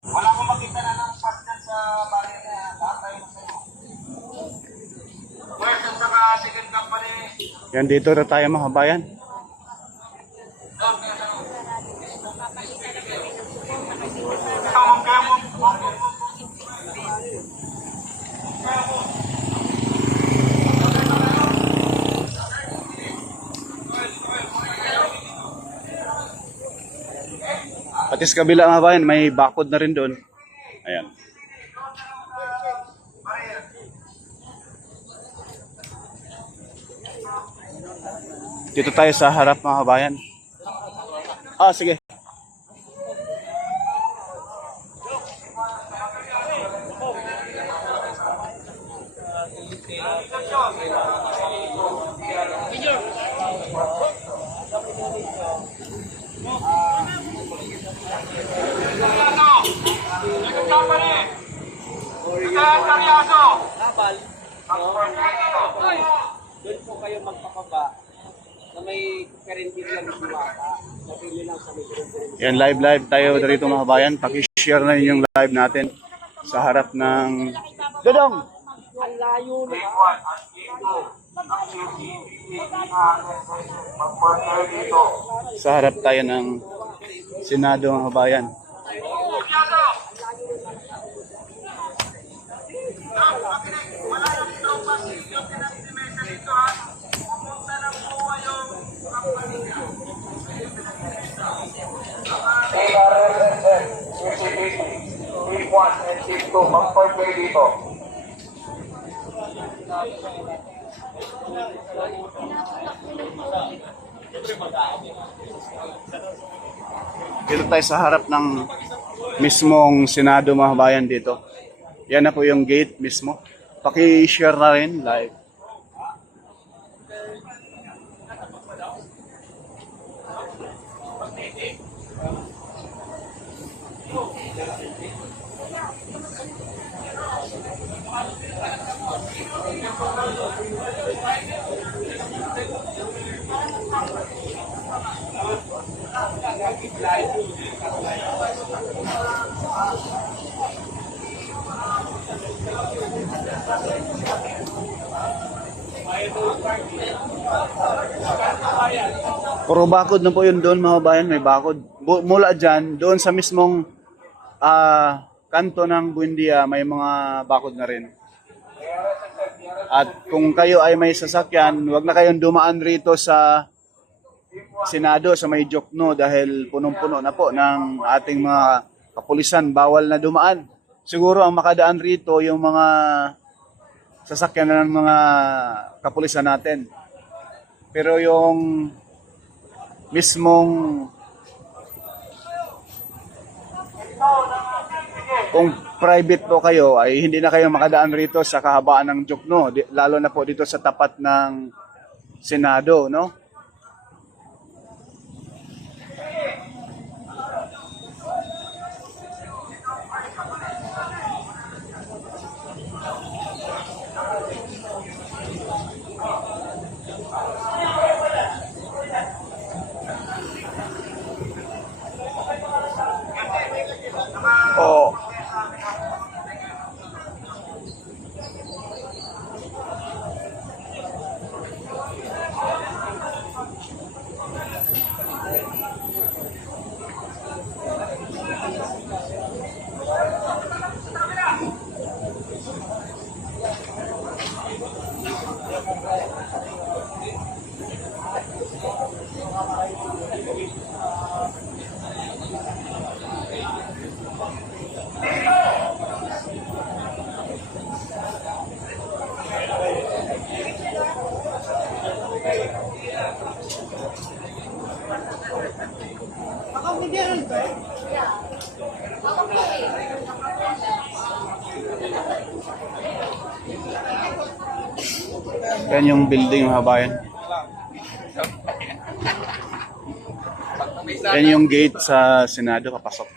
Wala akong makita na ng pass dyan sa baril na lahat tayo masaya. First at saka second company. Yan, dito na tayo mga kabayan. Pati sa kabila mga kabayan, may bakod na rin doon. Ayan. Dito tayo sa harap mga kabayan. Ah, sige. Doon po kayo magpapaba na may karinderya ng Diwata. Napili lang sa may karinderya. Yan, live tayo dito mga kabayan. Pakishare na yung live natin sa harap ng Dodong! Ang layo na. Sa harap tayo ng Senado mga kabayan. Team 1 and Team 2, mag-forward dito. Dito tayo sa harap ng mismong Senado mga kabayan dito. Yan na po yung gate mismo. Paki-share na rin live. Puro bakod na po yun doon mga bayan, may bakod. Mula dyan, doon sa mismong kanto ng Buendia, may mga bakod na rin. At kung kayo ay may sasakyan, huwag na kayong dumaan rito sa Senado, sa may Jokno, dahil punong-puno na po ng ating mga kapulisan. Bawal na dumaan. Siguro ang makadaan rito yung mga sasakyan ng mga kapulisan natin. Pero yung mismong kung private po kayo ay hindi na kayo makadaan rito sa kahabaan ng Jokno, lalo na po dito sa tapat ng Senado, no? Oh. Yan yung building mga bayan. Yan yung gate sa Senado papasok.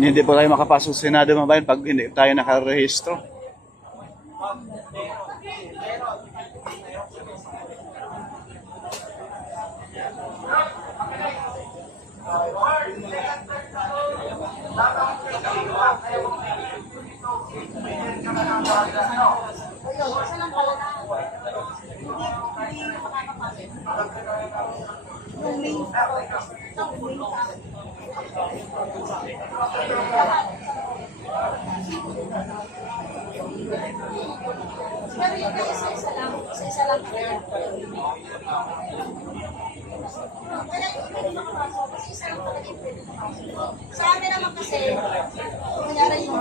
Hindi po tayo makapasok sa Senado mga bayan pag hindi tayo nakarehistro. Pero yung kaya sa isa lang kaya. Kaya yung pwede makapasok, kasi isa lang talaga yung pwede makapasok. Sa amin naman kasi, kunyari yung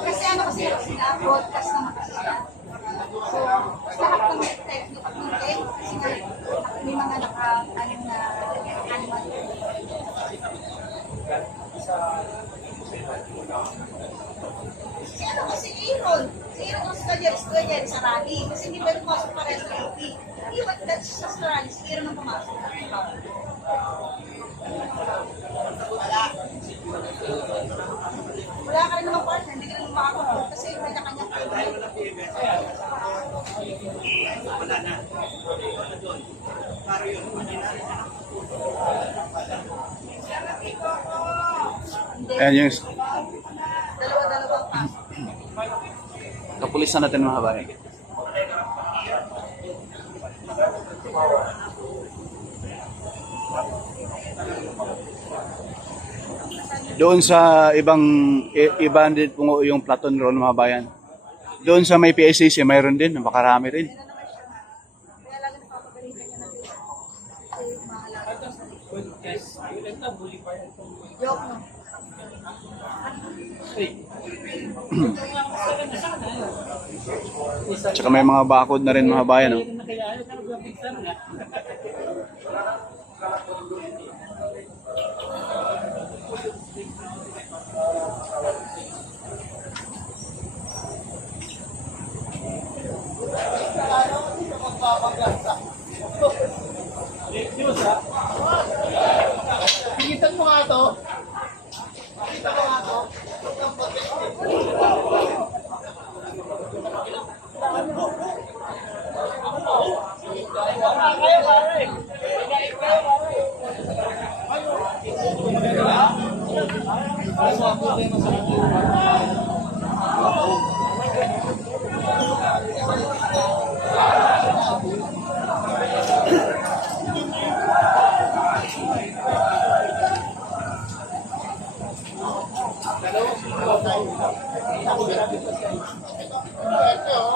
kasi ano kasi sila, broadcast naman kasi sila. So, lahat ng technique, kasi may mga naka-anim na animal. Si ano kasi Aaron ang study sa rally. Kasi hindi pwede pumasok pa rin sa UP. Iwan sa rally, si Aaron ang pumasok. Wala ka rin naman partner, hindi ka rin makakapunod kasi may kanya Ayan yung dalawa-dalawang pasok. kapulisan natin mga bayan. Doon sa iba din po yung Platon Road mga bayan. Doon sa may PSCC mayroon din, napakarami rin. Kaya lagi napapagalitan niya natin. Kasi mahalala. Joke no? Tsaka may mga bakod na rin mga bayan. Oh. Pigitan mo nga to. Pigitan mo nga to.